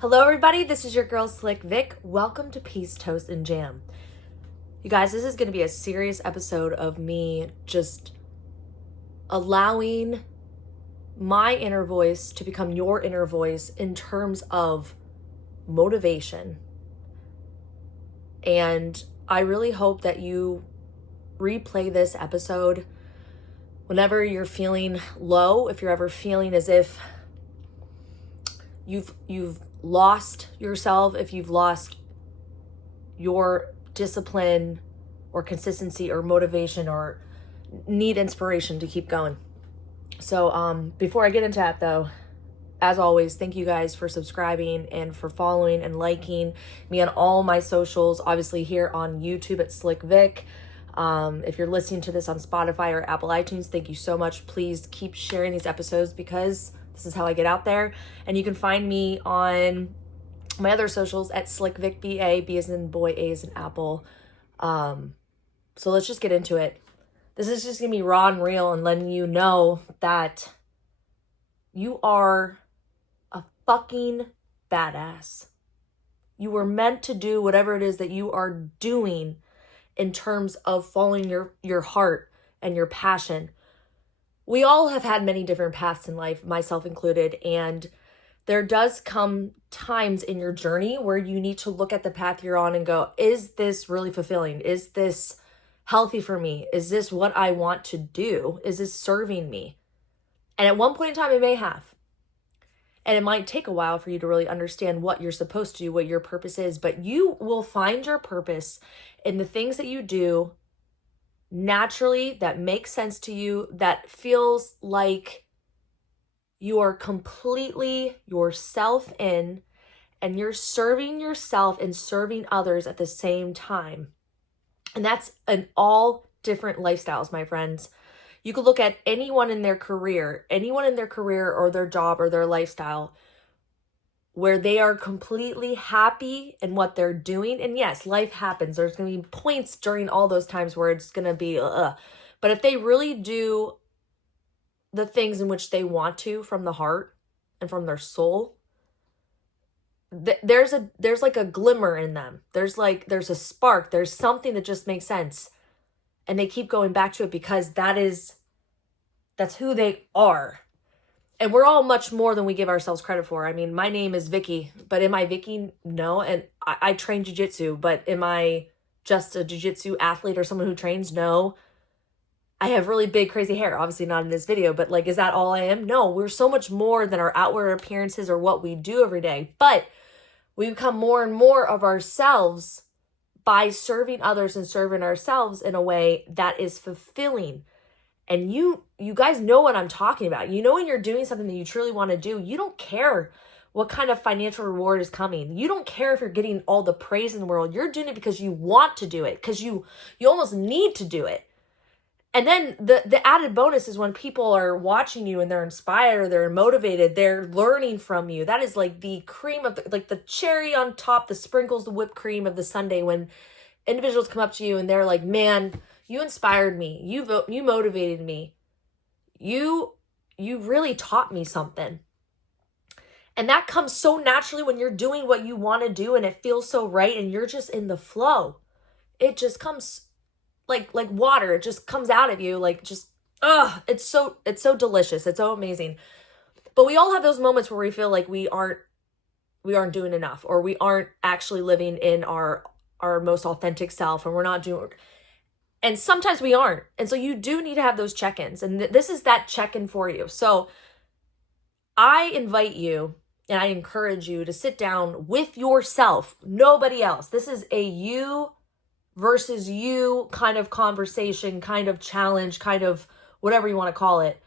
Hello everybody, this is your girl Slick Vic. Welcome to Peace, Toast, and Jam. You guys, this is going to be a serious episode of me just allowing my inner voice to become your inner voice in terms of motivation. And I really hope that you replay this episode whenever you're feeling low, if you're ever feeling as if you've lost yourself, if you've lost your discipline or consistency or motivation or need inspiration to keep going. So before I get into that though, as always, thank you guys for subscribing and for following and liking me on all my socials, obviously here on YouTube at Slick Vic. If you're listening to this on Spotify or Apple iTunes, thank you so much. Please keep sharing these episodes because this is how I get out there. And you can find me on my other socials at SlickVicBA, B as in boy, A as in apple. So let's just get into it. This is just going to be raw and real and letting you know that you are a fucking badass. You were meant to do whatever it is that you are doing in terms of following your heart and your passion. We all have had many different paths in life, myself included, and there does come times in your journey where you need to look at the path you're on and go, is this really fulfilling? Is this healthy for me? Is this what I want to do? Is this serving me? And at one point in time, it may have. And it might take a while for you to really understand what you're supposed to do, what your purpose is, but you will find your purpose in the things that you do naturally, that makes sense to you, that feels like you are completely yourself in, and you're serving yourself and serving others at the same time. And that's in all different lifestyles, my friends. You could look at anyone in their career or their job or their lifestyle where they are completely happy in what they're doing. And yes, life happens. There's going to be points during all those times where it's going to be, but if they really do the things in which they want to from the heart and from their soul, there's like a glimmer in them. There's a spark. There's something that just makes sense. And they keep going back to it because that's who they are. And we're all much more than we give ourselves credit for. I mean, my name is Vicky, but am I Vicky? No. And I train jiu-jitsu, but am I just a jiu-jitsu athlete or someone who trains? No. I have really big, crazy hair. Obviously not in this video, but is that all I am? No, we're so much more than our outward appearances or what we do every day. But we become more and more of ourselves by serving others and serving ourselves in a way that is fulfilling. And you guys know what I'm talking about. You know, when you're doing something that you truly want to do, you don't care what kind of financial reward is coming. You don't care if you're getting all the praise in the world. You're doing it because you want to do it, because you almost need to do it. And then the added bonus is when people are watching you and they're inspired or they're motivated, they're learning from you. That is like the cream of the cherry on top, the sprinkles, the whipped cream of the sundae, when individuals come up to you and they're like, man, you inspired me. You motivated me. You really taught me something. And that comes so naturally when you're doing what you want to do and it feels so right and you're just in the flow. It just comes like water. It just comes out of you it's so delicious. It's so amazing. But we all have those moments where we feel like we aren't doing enough, or we aren't actually living in our most authentic self, and we're not doing. And sometimes we aren't. And so you do need to have those check-ins. And this is that check-in for you. So I invite you and I encourage you to sit down with yourself, nobody else. This is a you versus you kind of conversation, kind of challenge, kind of whatever you want to call it.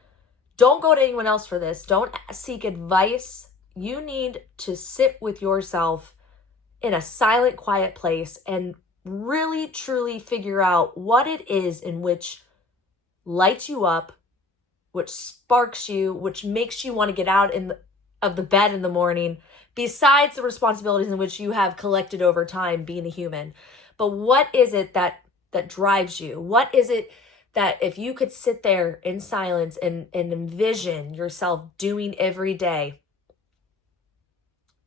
Don't go to anyone else for this. Don't seek advice. You need to sit with yourself in a silent, quiet place and really, truly figure out what it is in which lights you up, which sparks you, which makes you want to get out of the bed in the morning, besides the responsibilities in which you have collected over time being a human. But what is it that drives you? What is it that if you could sit there in silence and envision yourself doing every day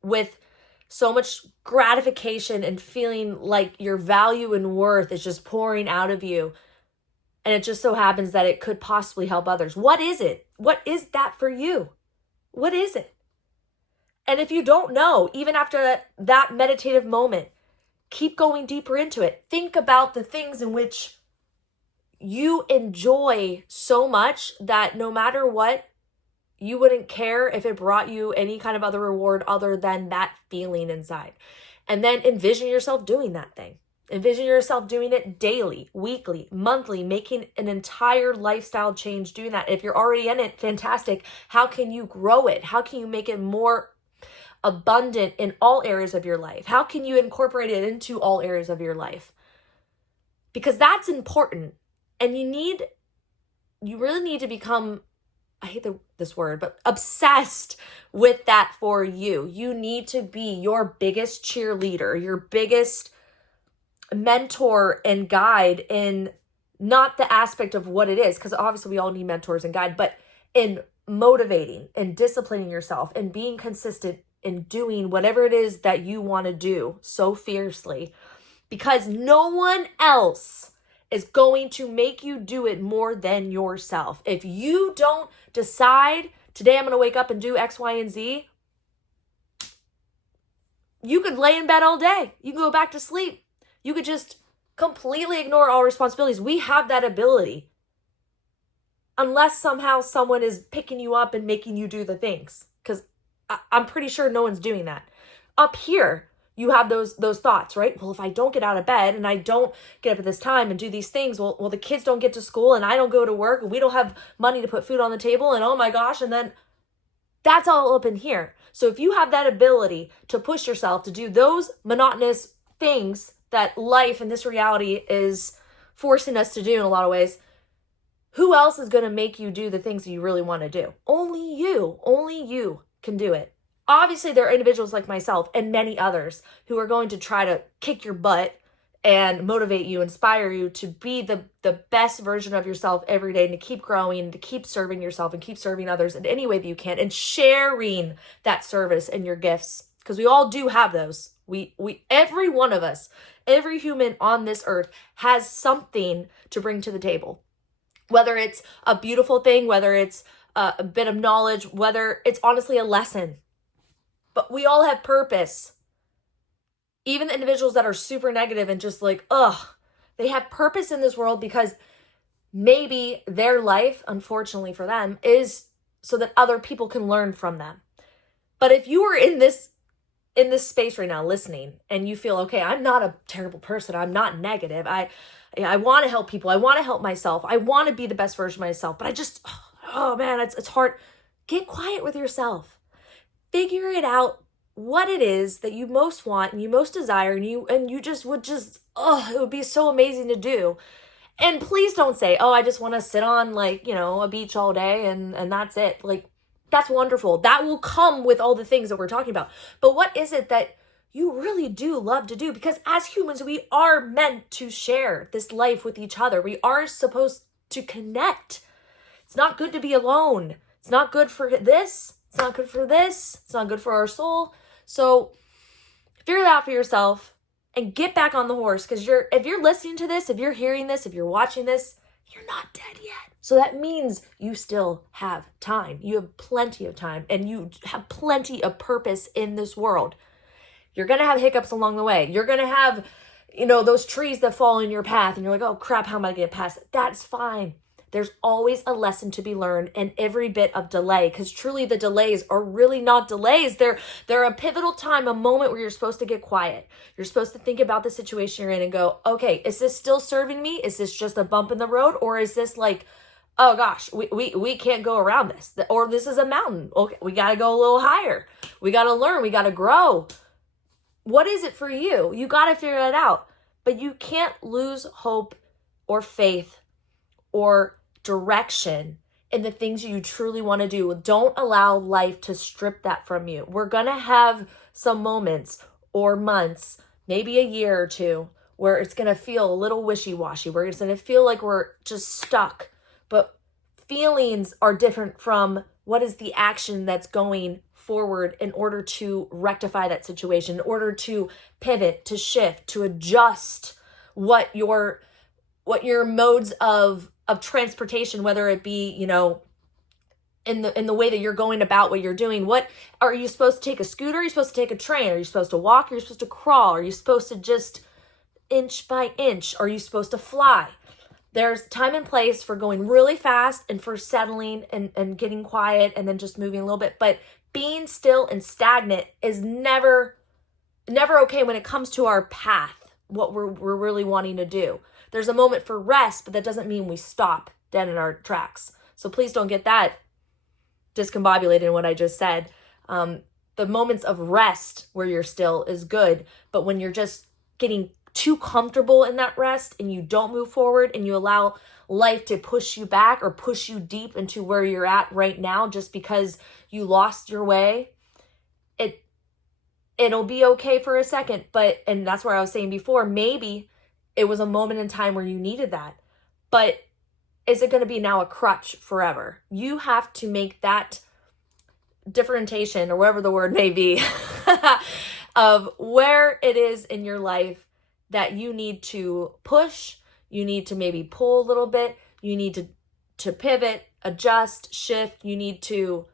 with so much gratification and feeling like your value and worth is just pouring out of you. And it just so happens that it could possibly help others. What is it? What is that for you? What is it? And if you don't know, even after that meditative moment, keep going deeper into it. Think about the things in which you enjoy so much that no matter what, you wouldn't care if it brought you any kind of other reward other than that feeling inside. And then envision yourself doing that thing. Envision yourself doing it daily, weekly, monthly, making an entire lifestyle change doing that. If you're already in it, fantastic. How can you grow it? How can you make it more abundant in all areas of your life? How can you incorporate it into all areas of your life? Because that's important. And you really need to become, I hate this word, but obsessed with that for you. You need to be your biggest cheerleader, your biggest mentor and guide in not the aspect of what it is, because obviously we all need mentors and guide, but in motivating and disciplining yourself and being consistent in doing whatever it is that you want to do so fiercely, because no one else is going to make you do it more than yourself. If you don't decide, today I'm going to wake up and do X, Y, and Z, you could lay in bed all day. You can go back to sleep. You could just completely ignore all responsibilities. We have that ability. Unless somehow someone is picking you up and making you do the things. Because I'm pretty sure no one's doing that. Up here, you have those thoughts, right? Well, if I don't get out of bed and I don't get up at this time and do these things, well, the kids don't get to school and I don't go to work and we don't have money to put food on the table and oh my gosh, and then that's all up in here. So if you have that ability to push yourself to do those monotonous things that life and this reality is forcing us to do in a lot of ways, who else is going to make you do the things that you really want to do? Only you can do it. Obviously, there are individuals like myself and many others who are going to try to kick your butt and motivate you, inspire you to be the best version of yourself every day and to keep growing, to keep serving yourself and keep serving others in any way that you can and sharing that service and your gifts, because we all do have those. We every one of us, every human on this earth has something to bring to the table. Whether it's a beautiful thing, whether it's a bit of knowledge, whether it's honestly a lesson. But we all have purpose. Even the individuals that are super negative and just like, they have purpose in this world because maybe their life, unfortunately for them, is so that other people can learn from them. But if you are in this space right now listening and you feel, okay, I'm not a terrible person, I'm not negative, I want to help people, I want to help myself, I want to be the best version of myself, but I just, oh man, it's hard. Get quiet with yourself. Figure it out, what it is that you most want and you most desire and you just would just, it would be so amazing to do. And please don't say, I just want to sit on a beach all day and that's it. That's wonderful. That will come with all the things that we're talking about. But what is it that you really do love to do? Because as humans, we are meant to share this life with each other. We are supposed to connect. It's not good to be alone. It's not good for this. It's not good for this. It's not good for our soul. So figure it out for yourself and get back on the horse. Because if you're listening to this, if you're hearing this, if you're watching this, you're not dead yet. So that means you still have time. You have plenty of time and you have plenty of purpose in this world. You're going to have hiccups along the way. You're going to have, those trees that fall in your path and you're like, oh crap, how am I going to get past it? That's fine. There's always a lesson to be learned in every bit of delay, because truly the delays are really not delays. They're a pivotal time, a moment where you're supposed to get quiet. You're supposed to think about the situation you're in and go, okay, is this still serving me? Is this just a bump in the road? Or is this like, oh gosh, we can't go around this, or this is a mountain. Okay, we got to go a little higher. We got to learn. We got to grow. What is it for you? You got to figure it out, but you can't lose hope or faith or direction in the things you truly want to do. Don't allow life to strip that from you. We're going to have some moments or months, maybe a year or two, where it's going to feel a little wishy-washy, where it's going to feel like we're just stuck. But feelings are different from what is the action that's going forward in order to rectify that situation, in order to pivot, to shift, to adjust what your modes of transportation, whether it be, in the way that you're going about what you're doing. What are you supposed to take? A scooter? Are you supposed to take a train? Are you supposed to walk? Are you supposed to crawl? Are you supposed to just inch by inch? Are you supposed to fly? There's time and place for going really fast and for settling and getting quiet and then just moving a little bit. But being still and stagnant is never okay when it comes to our path, what we're really wanting to do. There's a moment for rest, but that doesn't mean we stop dead in our tracks. So please don't get that discombobulated in what I just said. The moments of rest where you're still is good, but when you're just getting too comfortable in that rest and you don't move forward and you allow life to push you back or push you deep into where you're at right now just because you lost your way, it'll be okay for a second, and that's where I was saying before, maybe it was a moment in time where you needed that, but is it going to be now a crutch forever? You have to make that differentiation, or whatever the word may be, of where it is in your life that you need to push, you need to maybe pull a little bit, you need to pivot, adjust, shift, you need to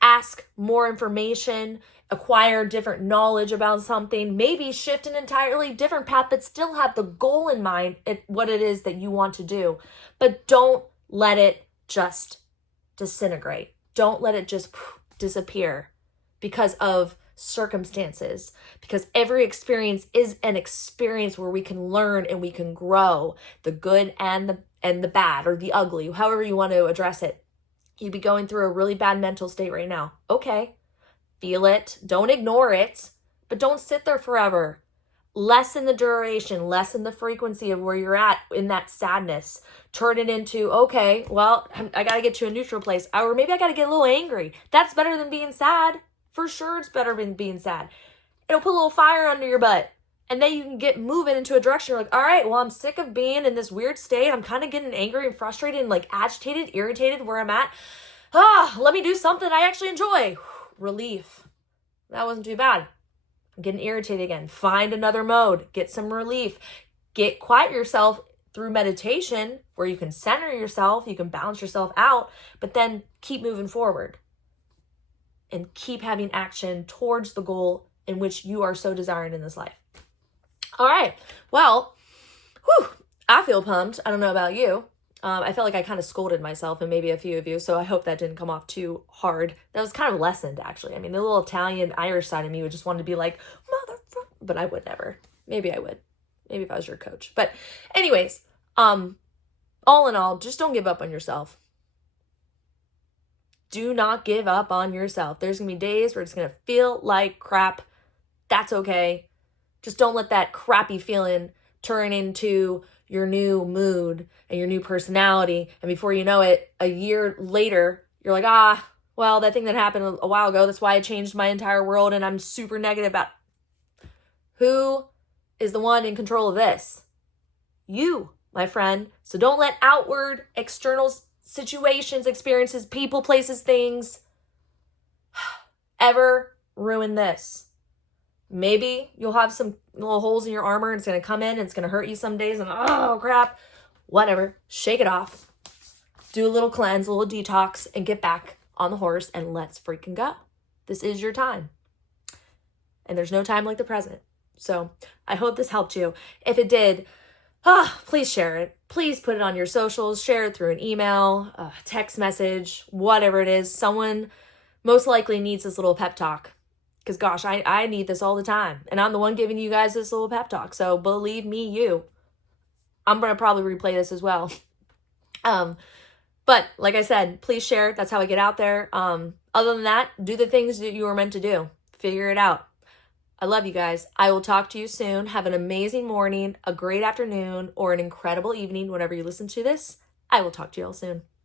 ask more information, acquire different knowledge about something, maybe shift an entirely different path, but still have the goal in mind at what it is that you want to do. But don't let it just disintegrate. Don't let it just disappear because of circumstances, because every experience is an experience where we can learn and we can grow, the good and the bad, or the ugly, however you want to address it. You'd be going through a really bad mental state right now. Okay. Feel it. Don't ignore it, but don't sit there forever. Lessen the duration, lessen the frequency of where you're at in that sadness. Turn it into, okay, well, I got to get to a neutral place. Or maybe I got to get a little angry. That's better than being sad. For sure, it's better than being sad. It'll put a little fire under your butt. And then you can get moving into a direction. You're like, all right, well, I'm sick of being in this weird state. I'm kind of getting angry and frustrated and like agitated, irritated where I'm at. Let me do something I actually enjoy. Relief. That wasn't too bad. I'm getting irritated again. Find another mode. Get some relief. Quiet yourself through meditation where you can center yourself, you can balance yourself out, but then keep moving forward and keep having action towards the goal in which you are so desiring in this life. All right. Well, I feel pumped. I don't know about you. I felt like I kind of scolded myself and maybe a few of you, so I hope that didn't come off too hard. That was kind of lessened, actually. I mean, the little Italian, Irish side of me would just want to be like, motherfucker, but I would never. Maybe I would. Maybe if I was your coach. But anyways, all in all, just don't give up on yourself. Do not give up on yourself. There's going to be days where it's going to feel like crap. That's okay. Just don't let that crappy feeling turn into your new mood and your new personality. And before you know it, a year later, you're like, well, that thing that happened a while ago, that's why I changed my entire world and I'm super negative about it. Who is the one in control of this? You, my friend. So don't let outward, external situations, experiences, people, places, things ever ruin this. Maybe you'll have some little holes in your armor and it's going to come in and it's going to hurt you some days and oh crap, whatever, shake it off, do a little cleanse, a little detox and get back on the horse and let's freaking go. This is your time. And there's no time like the present. So I hope this helped you. If it did, please share it. Please put it on your socials, share it through an email, a text message, whatever it is. Someone most likely needs this little pep talk. Because gosh, I need this all the time. And I'm the one giving you guys this little pep talk. So believe me, I'm going to probably replay this as well. But like I said, please share. That's how I get out there. Other than that, do the things that you were meant to do. Figure it out. I love you guys. I will talk to you soon. Have an amazing morning, a great afternoon, or an incredible evening whenever you listen to this. I will talk to you all soon.